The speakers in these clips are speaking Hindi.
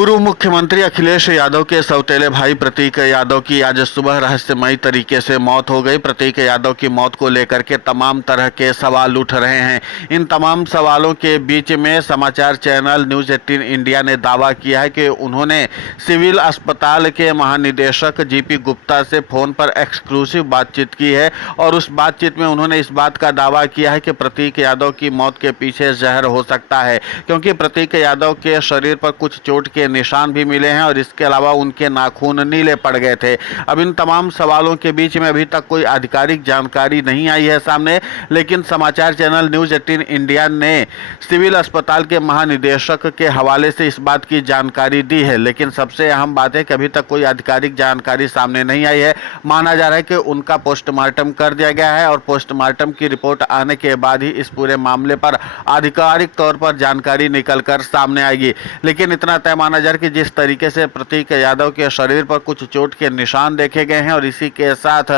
पूर्व मुख्यमंत्री अखिलेश यादव के सौतेले भाई प्रतीक यादव की आज सुबह रहस्यमयी तरीके से मौत हो गई। प्रतीक यादव की मौत को लेकर के तमाम तरह के सवाल उठ रहे हैं। इन तमाम सवालों के बीच में समाचार चैनल न्यूज़ 18 इंडिया ने दावा किया है कि उन्होंने सिविल अस्पताल के महानिदेशक जीपी गुप्ता से फ़ोन पर एक्सक्लूसिव बातचीत की है और उस बातचीत में उन्होंने इस बात का दावा किया है कि प्रतीक यादव की मौत के पीछे जहर हो सकता है, क्योंकि प्रतीक यादव के शरीर पर कुछ चोट के निशान भी मिले हैं और इसके अलावा उनके नाखून नीले पड़ गए थे। अब इन तमाम सवालों के बीच में अभी तक कोई आधिकारिक जानकारी नहीं आई है सामने, लेकिन समाचार चैनल न्यूज़ 18 इंडिया ने सिविल अस्पताल के महानिदेशक के हवाले से इस बात की जानकारी दी है। लेकिन सबसे अहम बात है कि अभी तक कोई आधिकारिक जानकारी सामने नहीं आई है। माना जा रहा है कि उनका पोस्टमार्टम कर दिया गया है और पोस्टमार्टम की रिपोर्ट आने के बाद ही इस पूरे मामले पर आधिकारिक तौर पर जानकारी निकल कर सामने आएगी। लेकिन इतना तय माना जा रहा है कि जिस तरीके से प्रतीक यादव के शरीर पर कुछ चोट के निशान देखे गए हैं और इसी के साथ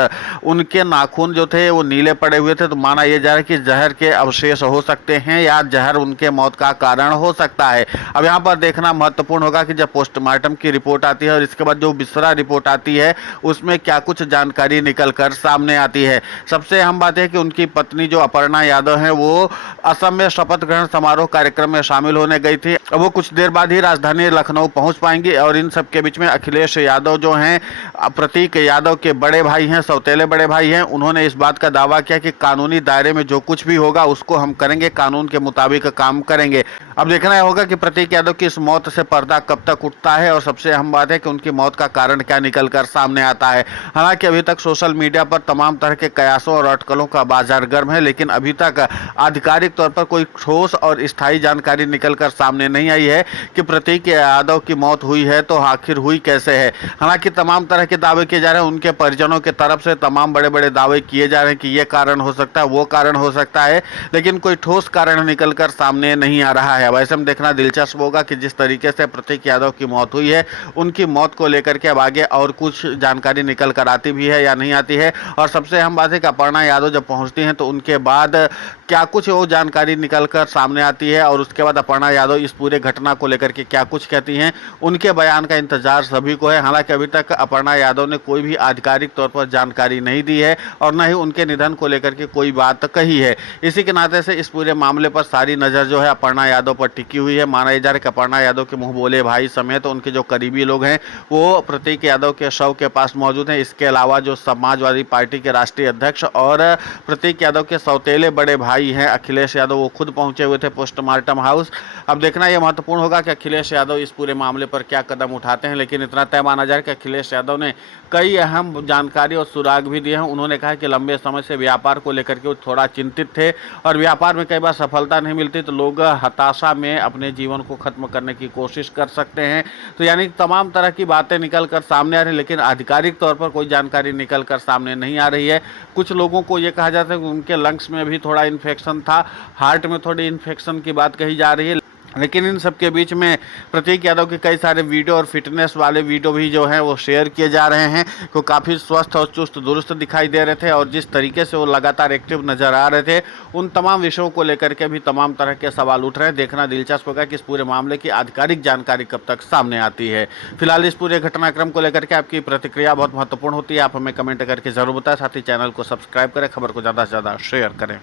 उनके नाखून जो थे वो नीले पड़े हुए थे, तो माना यह जा रहा है कि जहर के अवशेष हो सकते हैं या जहर उनके मौत का कारण हो सकता है। अब यहाँ पर देखना महत्वपूर्ण होगा कि जब पोस्टमार्टम की रिपोर्ट आती है और इसके बाद जो बिस्तरा रिपोर्ट आती है उसमें क्या कुछ जानकारी निकल कर सामने आती है। सबसे अहम बात है कि उनकी पत्नी जो अपर्णा यादव है वो असम में शपथ ग्रहण समारोह कार्यक्रम में शामिल होने गई थी। वो कुछ देर बाद ही राजधानी लखनऊ पहुंच पाएंगी और इन सब के बीच में अखिलेश यादव जो हैं प्रतीक यादव के बड़े भाई हैं, सौतेले बड़े भाई हैं, उन्होंने इस बात का दावा किया कि कानूनी दायरे में जो कुछ भी होगा उसको हम करेंगे, कानून के मुताबिक काम करेंगे। अब देखना होगा कि प्रतीक यादव की इस मौत से पर्दा कब तक उठता है और सबसे अहम बात है कि उनकी मौत का कारण क्या निकल कर सामने आता है। हालांकि अभी तक सोशल मीडिया पर तमाम तरह के कयासों और अटकलों का बाजार गर्म है, लेकिन अभी तक आधिकारिक तौर पर कोई ठोस और स्थायी जानकारी निकल कर सामने नहीं आई है कि प्रतीक यादव की मौत हुई है तो आखिर हुई कैसे है। हालांकि तमाम तरह के दावे किए जा रहे हैं, उनके परिजनों के तरफ से तमाम बड़े बड़े दावे किए जा रहे हैं कि ये कारण हो सकता है, वो कारण हो सकता है, लेकिन कोई ठोस कारण निकल कर सामने नहीं आ रहा है। वैसे में देखना दिलचस्प होगा कि जिस तरीके से प्रतीक यादव की मौत हुई है, उनकी मौत को लेकर के अब आगे और कुछ जानकारी निकल कर आती भी है या नहीं आती है। और सबसे अहम बात है कि अपर्णा यादव जब पहुंचती हैं तो उनके बाद क्या कुछ वो जानकारी निकल कर सामने आती है और उसके बाद अपर्णा यादव इस पूरे घटना को लेकर के क्या कुछ कहती हैं, उनके बयान का इंतजार सभी को है। हालांकि अभी तक अपर्णा यादव ने कोई भी आधिकारिक तौर पर जानकारी नहीं दी है और न ही उनके निधन को लेकर के कोई बात कही है। इसी के नाते से इस पूरे मामले पर सारी नज़र जो है अपर्णा यादव पर टिकी हुई है। माना जा रहा है कि अपर्णा यादव के मुंह बोले भाई समेत उनके जो करीबी लोग हैं वो प्रतीक यादव के शव के पास मौजूद हैं। इसके अलावा जो समाजवादी पार्टी के राष्ट्रीय अध्यक्ष और प्रतीक यादव के सौतेले बड़े भाई हैं अखिलेश यादव, वो खुद पहुंचे हुए थे पोस्टमार्टम हाउस। अब देखना यह महत्वपूर्ण होगा कि अखिलेश यादव इस पूरे मामले पर क्या कदम उठाते हैं, लेकिन इतना तय माना जा रहा है कि अखिलेश यादव ने कई अहम जानकारी और सुराग भी दिए हैं। उन्होंने कहा कि लंबे समय से व्यापार को लेकर के वो थोड़ा चिंतित थे और व्यापार में कई बार सफलता नहीं मिलती तो लोग हताशा में अपने जीवन को खत्म करने की कोशिश कर सकते हैं। तो यानी तमाम तरह की बातें निकल कर सामने आ रही है, लेकिन आधिकारिक तौर पर कोई जानकारी निकल कर सामने नहीं आ रही है। कुछ लोगों को ये कहा जाता है कि उनके लंग्स में भी थोड़ा इन्फेक्शन था, हार्ट में थोड़ी इन्फेक्शन की बात कही जा रही है। लेकिन इन सब के बीच में प्रतीक यादव के कई सारे वीडियो और फिटनेस वाले वीडियो भी जो हैं वो शेयर किए जा रहे हैं, वो काफ़ी स्वस्थ और चुस्त दुरुस्त दिखाई दे रहे थे और जिस तरीके से वो लगातार एक्टिव नज़र आ रहे थे, उन तमाम विषयों को लेकर के भी तमाम तरह के सवाल उठ रहे हैं। देखना दिलचस्प होगा कि इस पूरे मामले की आधिकारिक जानकारी कब तक सामने आती है। फिलहाल इस पूरे घटनाक्रम को लेकर के आपकी प्रतिक्रिया बहुत महत्वपूर्ण होती है, आप हमें कमेंट करके जरूर बताएं। साथ ही चैनल को सब्सक्राइब करें, खबर को ज़्यादा से ज़्यादा शेयर करें।